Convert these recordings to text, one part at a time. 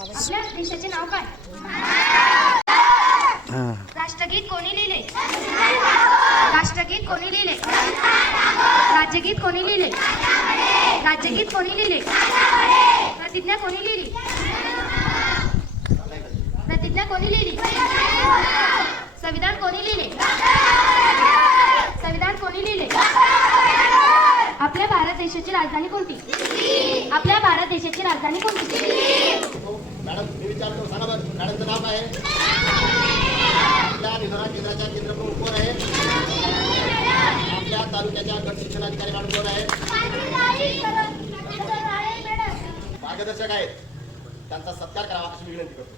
आपल्या देशाचे नाव काय? राष्ट्रगीत कोणी लिहिले? राष्ट्रगीत कोणी लिहिले? राज्यगीत कोणी लिहिले? राज्यगीत कोणी लिहिले? प्रतिज्ञा कोणी लिहिली? प्रतिज्ञा कोणी लिहिली? संविधान कोणी लिहिले? संविधान कोणी लिहिले? आपल्या भारत देशाची राजधानी कोणती? आपल्या भारत देशाची राजधानी कोणती? मॅडम मी विचारतो, सांगा बरं मॅडमचं नाव काय आहे? आपल्या विभागा केंद्राच्या केंद्रप्रमुख कोण आहे? आपल्या तालुक्याच्या गट शिक्षणाधिकारी मॅडम कोण आहे? मार्गदर्शक आहेत, त्यांचा सत्कार करावा अशी विनंती करतो.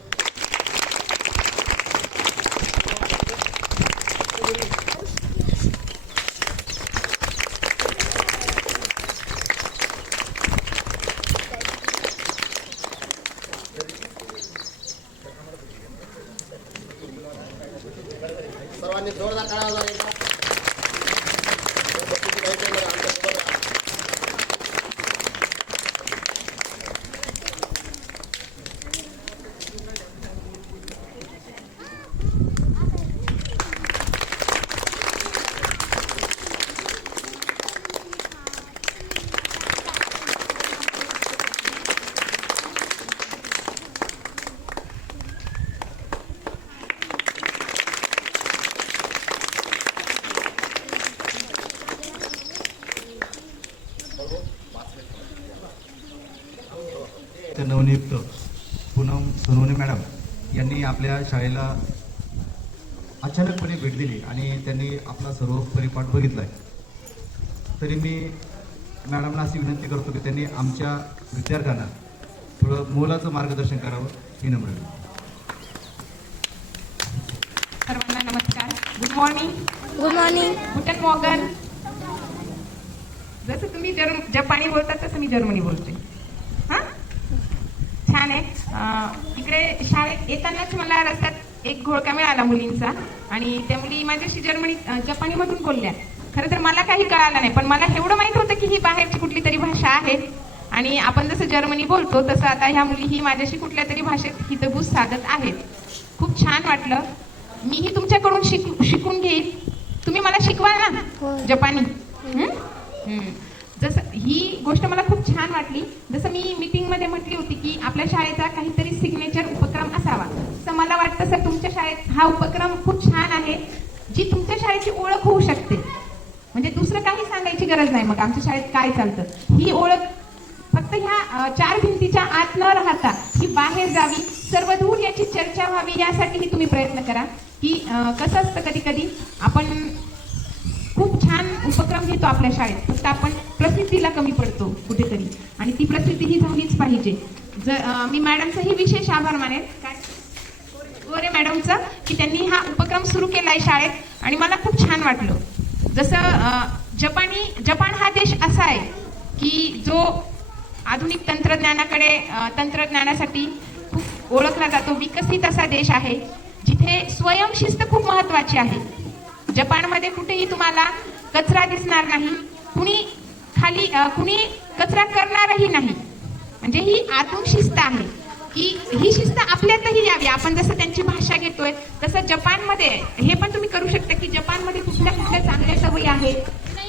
सर्वांनी जोरदार टाळ्या वाजवा. नवनियुक्त पूनम सोनवणे मॅडम यांनी आपल्या शाळेला अचानकपणे भेट दिली आणि त्यांनी आपला सर्व परिपाठ बघितला आहे. तरी मी मॅडमला अशी विनंती करतो की त्यांनी आमच्या विद्यार्थ्यांना थोडं मोलाचं मार्गदर्शन करावं ही नम्र विनंती. सर्वांना नमस्कार. Good morning. Good morning. गुटन मॉर्गन. जसं तुम्ही जपानी बोलतात तसं मी जर्मनी बोलते. हां, छान आहे. इकडे शाळेत येतानाच मला रस्त्यात एक घोळका मिळाला मुलींचा आणि त्या मुली माझ्याशी जपानीमधून बोलल्या. खरं तर मला काही कळालं नाही, पण मला एवढं माहित होतं की ही बाहेरची कुठली तरी भाषा आहे आणि आपण जसं जर्मनी बोलतो तसं आता ह्या मुली ही माझ्याशी कुठल्या तरी भाषेत हितगुज साधत आहेत. खूप छान वाटलं. मीही तुमच्याकडून शिकून घेईल. तुम्ही मला शिकवाल ना जपानी? जसं ही गोष्ट मला खूप छान वाटली. जसं मी मीटिंगमध्ये म्हटली होती की आपल्या शाळेचा काहीतरी सिग्नेचर उपक्रम असावा, तर मला वाटतं सर तुमच्या शाळेत हा उपक्रम खूप छान आहे, जी तुमच्या शाळेची ओळख होऊ शकते. म्हणजे दुसरं काही सांगायची गरज नाही. मग आमच्या शाळेत काय चालतं ही ओळख फक्त ह्या चार भिंतीच्या आत न राहता ही बाहेर जावी, सर्वदूर याची चर्चा व्हावी, यासाठीही तुम्ही प्रयत्न करा. की कसं असतं कधी कधी आपण खूप छान उपक्रम घेतो आपल्या शाळेत, फक्त आपण प्रसिद्धीला कमी पडतो कुठेतरी, आणि ती प्रसिद्धी ही झालीच पाहिजे. मी मॅडमचाही विशेष आभार मानेन, काय गोरे मॅडमचा, की त्यांनी हा उपक्रम सुरू केलाय शाळेत आणि मला खूप छान वाटलं. जसं जपान हा देश असा आहे की जो आधुनिक तंत्रज्ञानासाठी खूप ओळखला जातो, विकसित असा देश आहे जिथे स्वयंशिस्त खूप महत्वाची आहे. जपानमध्ये कुठेही तुम्हाला कचरा दिसणार नाही, कुणी कचरा करणारही नाही. म्हणजे ही आतून शिस्त आहे की ही शिस्त आपल्यातही यावी. आपण जसं त्यांची भाषा घेतोय तसं जपानमध्ये हे पण तुम्ही करू शकता की जपानमध्ये कुठल्या कुठल्या चांगल्या सवयी आहेत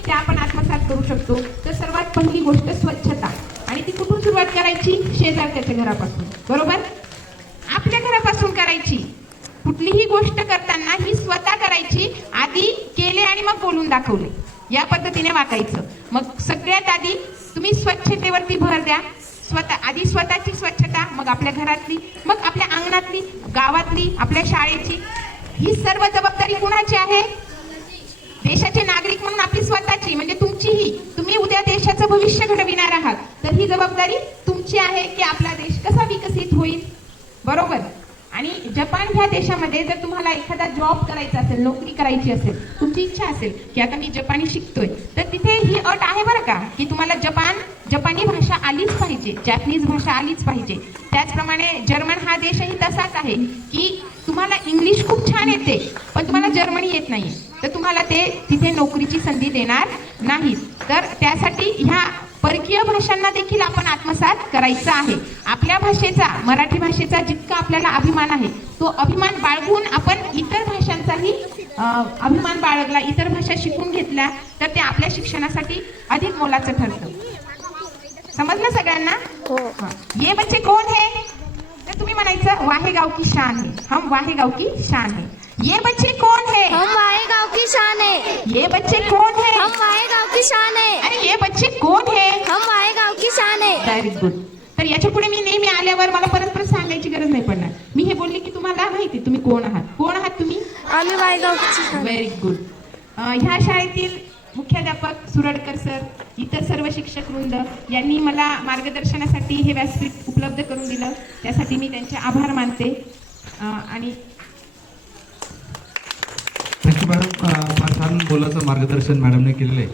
त्या आपण आत्मसात करू शकतो. तर सर्वात पहिली गोष्ट स्वच्छता, आणि ती कुठून सुरुवात करायची? शेजारच्या घरापासून, बरोबर? आपल्या घरापासून करायची. कुठलीही गोष्ट करताना ही स्वतः करायची. आधी केले आणि मग बोलून दाखवले, या पद्धतीने वागायचं. मग सगळ्यात आधी तुम्ही स्वच्छतेवरती भर द्या. आधी स्वतःची स्वच्छता, मग आपल्या घरातली, मग आपल्या अंगणातली, गावातली, आपल्या शाळेची. ही सर्व जबाबदारी कुणाची आहे? देशाचे नागरिक म्हणून आपली स्वतःची, म्हणजे तुमचीही. तुम्ही उद्या देशाचं भविष्य घडविणार आहात, तर ही जबाबदारी तुमची आहे की आपला देश कसा विकसित होईल, बरोबर? आणि जपान ह्या देशामध्ये जर तुम्हाला एखादा जॉब करायचा असेल, नोकरी करायची असेल, तुमची इच्छा असेल की आता मी जपानी शिकतोय, तर तिथे ही अट आहे बरं का, की तुम्हाला जपानी भाषा आलीच पाहिजे, जॅपनीज भाषा आलीच पाहिजे. त्याचप्रमाणे जर्मन हा देशही तसाच आहे की तुम्हाला इंग्लिश खूप छान येते पण तुम्हाला जर्मनी येत नाही, तर तुम्हाला ते तिथे नोकरीची संधी देणार नाहीत. तर त्यासाठी ह्या परकीय भाषांना देखील आपण आत्मसात करायचं आहे. आपल्या भाषेचा, मराठी भाषेचा जितका आपल्याला अभिमान आहे तो अभिमान बाळगून आपण इतर भाषांचाही अभिमान बाळगला, इतर भाषा शिकून घेतल्या तर ते आपल्या शिक्षणासाठी अधिक मोलाचं ठरतं. समजलं सगळ्यांना? हाँ. ये बच्चे कौन है? तर तुम्ही म्हणायचं वाहे गाव की शान है, हम वाहे गाव की शान है. ये बच्चे कौन है? हम वाहे गाव की शान है. ये बच्चे कौन है? हम वाहे गाव की शान है. अरे ये बच्चे कौन है? हम वाहे गाव की शान है. Very good. तर याच्या पुढे मी नेहमी आल्यावर मला परत परत सांगायची गरज नाही पडणार. मी हे बोलले की तुम्हाला माहिती तुम्ही कोण आहात. कोण आहात तुम्ही? आम्ही वाहे गावची शान. Very good. ह्या शाळेतील मुख्याध्यापक सुरडकर सर, इतर सर्व शिक्षक वृंद यांनी मला मार्गदर्शनासाठी हे व्यासपीठ उपलब्ध करून दिलं, त्यासाठी मी त्यांचे आभार मानते. आणि थँक्यू मॅडम. फार छान बोलाचं मार्गदर्शन मॅडमने केलेलं आहे.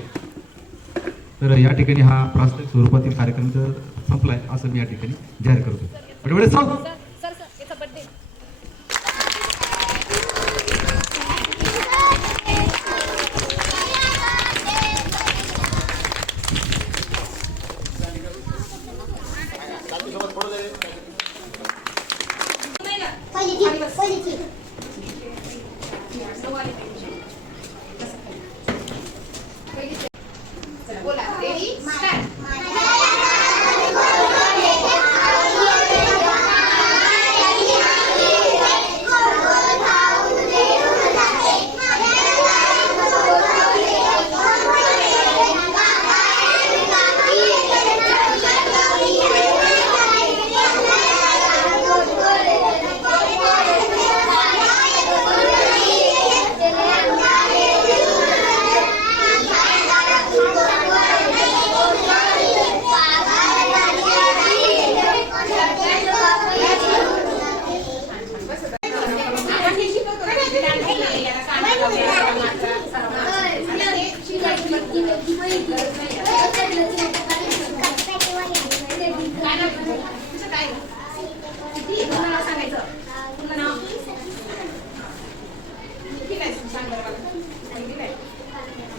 तर या ठिकाणी हा प्रास्ताविक स्वरूपातील कार्यक्रम तर संपलाय असं मी या ठिकाणी जाहीर करतो. बडे साहेब, शांतीसोबत फोटो दे. बोला. Ready start.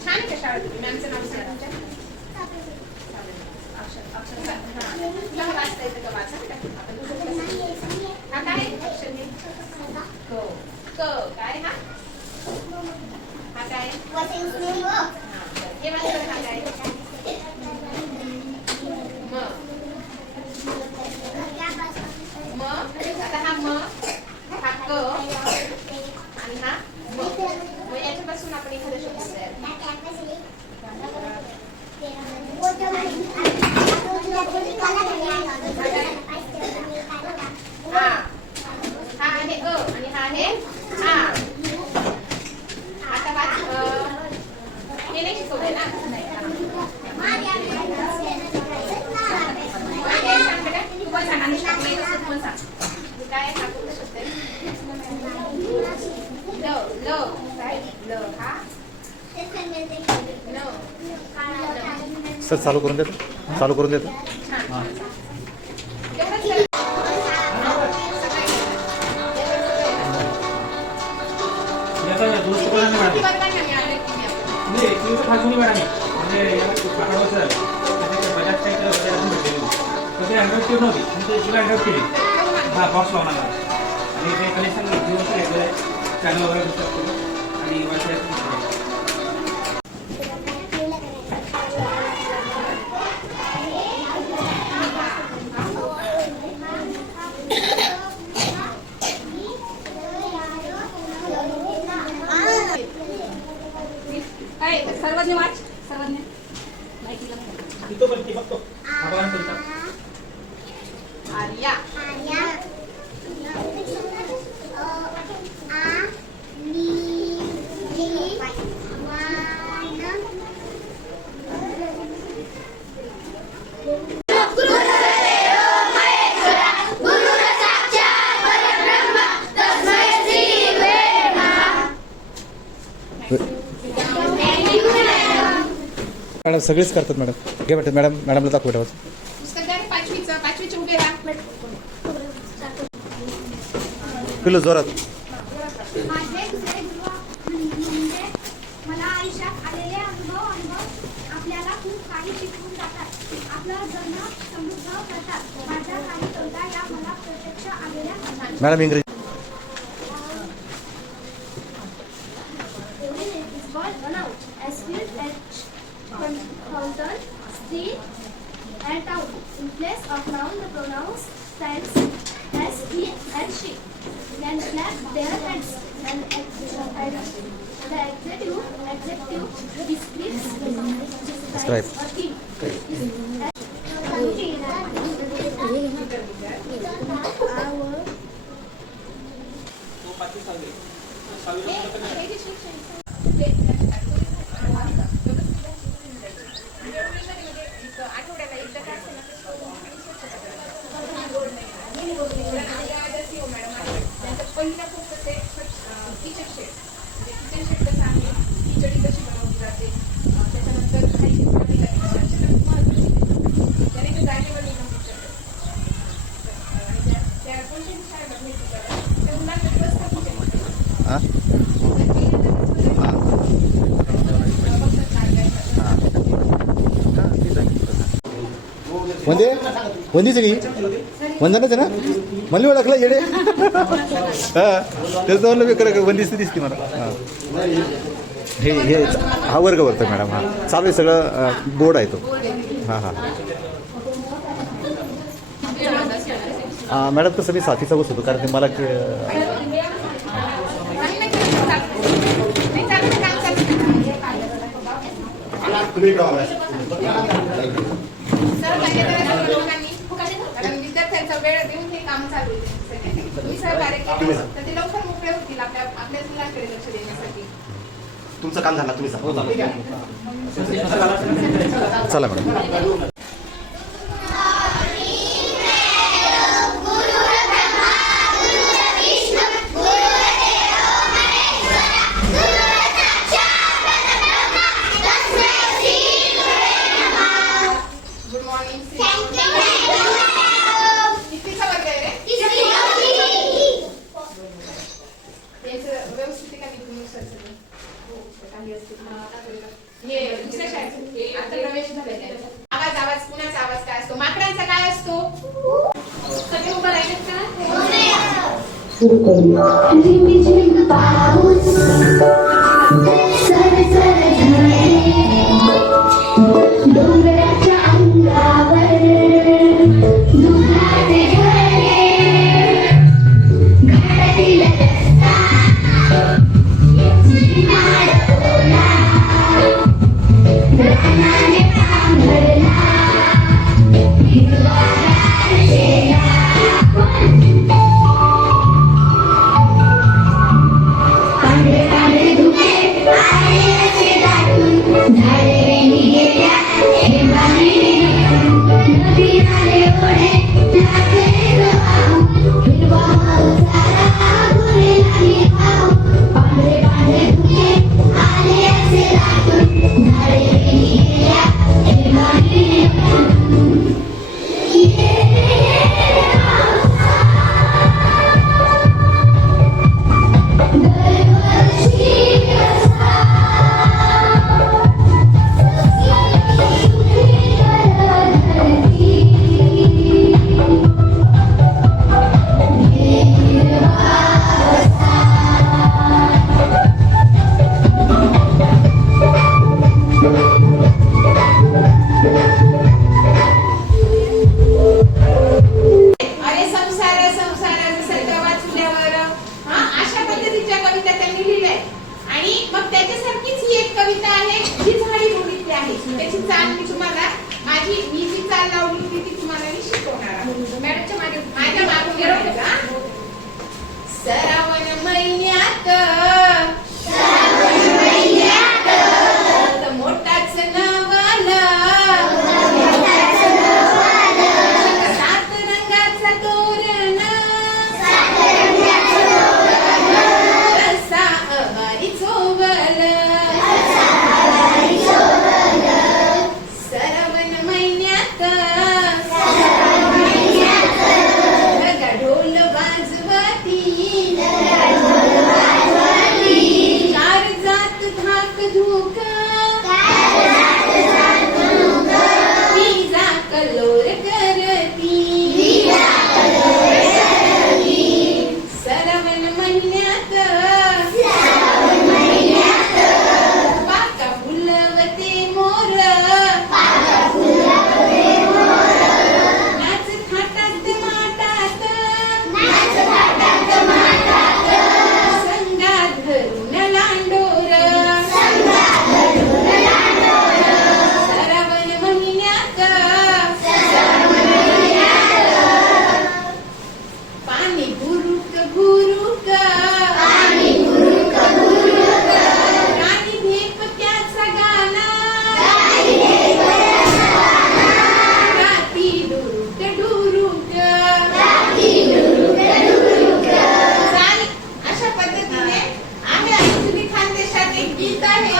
छान आहे शाळा. तुम्ही मॅमचं नाव सांगा तुमच्या. अक्षर वाचता येतं का? वाचा. हा काय अक्षर हे? क. क काय? हा हा काय? हे वाचलं. हा काय? म. म. आता हा म, हा क आणि हा म. मग याच्यापासून आपण एखादा शब्द तयार करू. हा हा आहे अ आणि हा आहे आ. आता हे नाही शिकवले ना. काय हा कोणता शब्द आहे? ल. ल काय? ल हा न. सर चालू करून देतो. चालू करून देतो. बॉक्स लावणार आणि ते कनेक्शन घेतलं चॅनल वगैरे आणि सर्वज्ञ वाच. सर्वज्ञ तिथं पण ती बघतो. आर्या. मॅडम सगळेच करतात मॅडम. घे वाटत मॅडम. मॅडमला दाखव ठेवा. पुस्तक द्या. पाचवीचे उभे राहा. पिलो जोरात. माझे दुसरे म्हणजे मला आयुष्यात आलेले अनुभव आपल्याला खूप काही शिकवून जातात. मॅडम इंग्रजी. Unit is called a noun. As filled at thousand, street and town. In place of noun, the pronouns stands as he and she. Then clap their hands. And the adjective describes a thing. आठवड्याला एकदा काय असेल ना पहिला फक्त ते kitchen shed kitchen shed कसं आहे खिचडी कशी बनवली जाते त्याच्यानंतर त्याने ते जागेवर निघून त्या कोणत्याही शाळेमध्ये माहिती करा त्या मुलांना बसता वंदे वंदी सगळी वंदनाच आहे ना मला ओळखलं येडे हां त्याचं मी खरं वंदीच दिसते मला. हां हे हा वर्ग भरतो मॅडम. हां चालू आहे सगळं बोर्ड आहे तो. हां हां हां मॅडम तसं मी साथीचा बस होतो कारण ते मला तुम्ही इकडं आलाय. विद्यार्थ्यांचा वेळ देऊन हे काम चालू आहे. तुम्ही सहकार्य केलं तर ते लवकर मोकळे होतील आपल्या मुलांकडे लक्ष देण्यासाठी. तुमचं काम झालं तुम्ही सांगा. चला मॅडम. Good morning. कितीचा वर्ग आहे रे? व्यवस्थित का नाही सर काही असते हे दुसऱ्या शाळेत आता प्रवेश झालेला आहे. आवाज कुणाचा आवाज काय असतो? माकडांचा काय असतो? सगळे उभं राहिले का? श्रावण महिन्यात मोठाच नवाला सात रंगाचा तोरण रसा अवारी चोवल श्रावण महिन्यात ढोल शिस्त आहे